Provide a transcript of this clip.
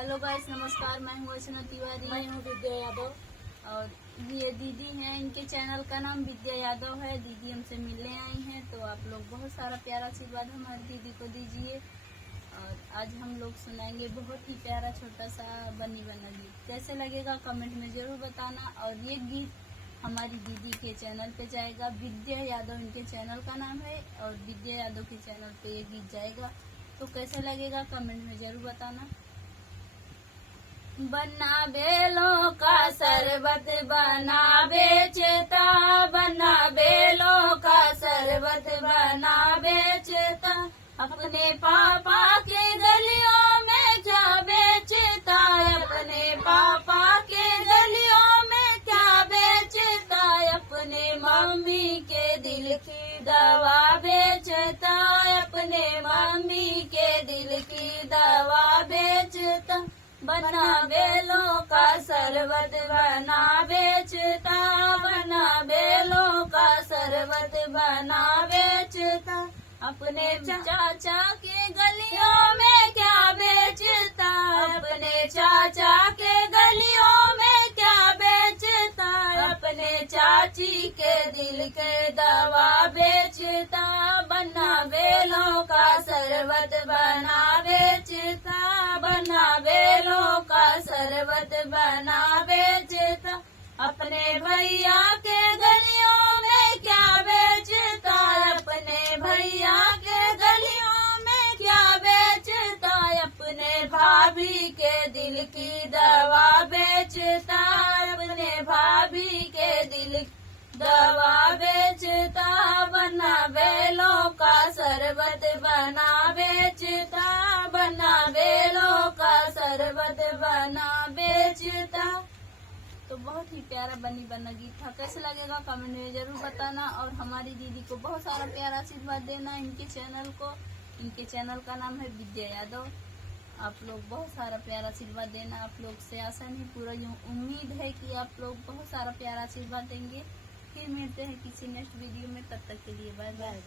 Hello guys, नमस्कार। मैं हूँ वैष्णव तिवारी। मैं हूँ विद्या यादव। और ये दीदी हैं, इनके चैनल का नाम विद्या यादव है। दीदी हमसे मिलने आई हैं, तो आप लोग बहुत सारा प्यारा आशीर्वाद हमारी दीदी को दीजिए। और आज हम लोग सुनाएंगे बहुत ही प्यारा छोटा सा बनी बना गीत। कैसे लगेगा कमेंट में जरूर बताना। और ये गीत हमारी दीदी के चैनल पे जाएगा। विद्या यादव इनके चैनल का नाम है और विद्या यादव के चैनल पे ये गीत जाएगा। तो कैसे लगेगा कमेंट में जरूर बताना। बना बेलों का शरबत बना बेचता, बना बेलों का शरबत बना बेचता, अपने पापा के गलियों में क्या बेचता, अपने पापा के गलियों में क्या बेचता, अपने मम्मी के दिल की दवा बेचता, अपने मम्मी के दिल की दवा बेचता, बना बेलों का शरबत बना बेचता, बना बेलों का शरबत बना बेचता, अपने चाचा के गलियों में क्या बेचता, अपने चाचा के गलियों में क्या बेचता, अपने चाची के दिल के दवा बेचता, बना बेलों का शरबत बना बेचता, बना बेलों का शरबत बना बेचता, अपने भैया के गलियों में क्या बेचता, अपने भैया के गलियों में क्या बेचता, अपने भाभी के दिल की दवा बेचता, अपने भाभी के दिल दवा बेचता, बना बेलों का शरबत बना बेचता, बना बेलों का शरबत बना बेचता। तो बहुत ही प्यारा बनी बना गीत था। कैसे लगेगा कमेंट में जरूर बताना। और हमारी दीदी को बहुत सारा प्यारा आशीर्वाद देना। इनके चैनल को, इनके चैनल का नाम है विद्या यादव। आप लोग बहुत सारा प्यारा आशीर्वाद देना। आप लोग से आशा नहीं, पूरा यूं उम्मीद है कि आप लोग बहुत सारा प्यारा आशीर्वाद देंगे। फिर मिलते हैं किसी नेक्स्ट वीडियो में। तब तक के लिए बाय बाय।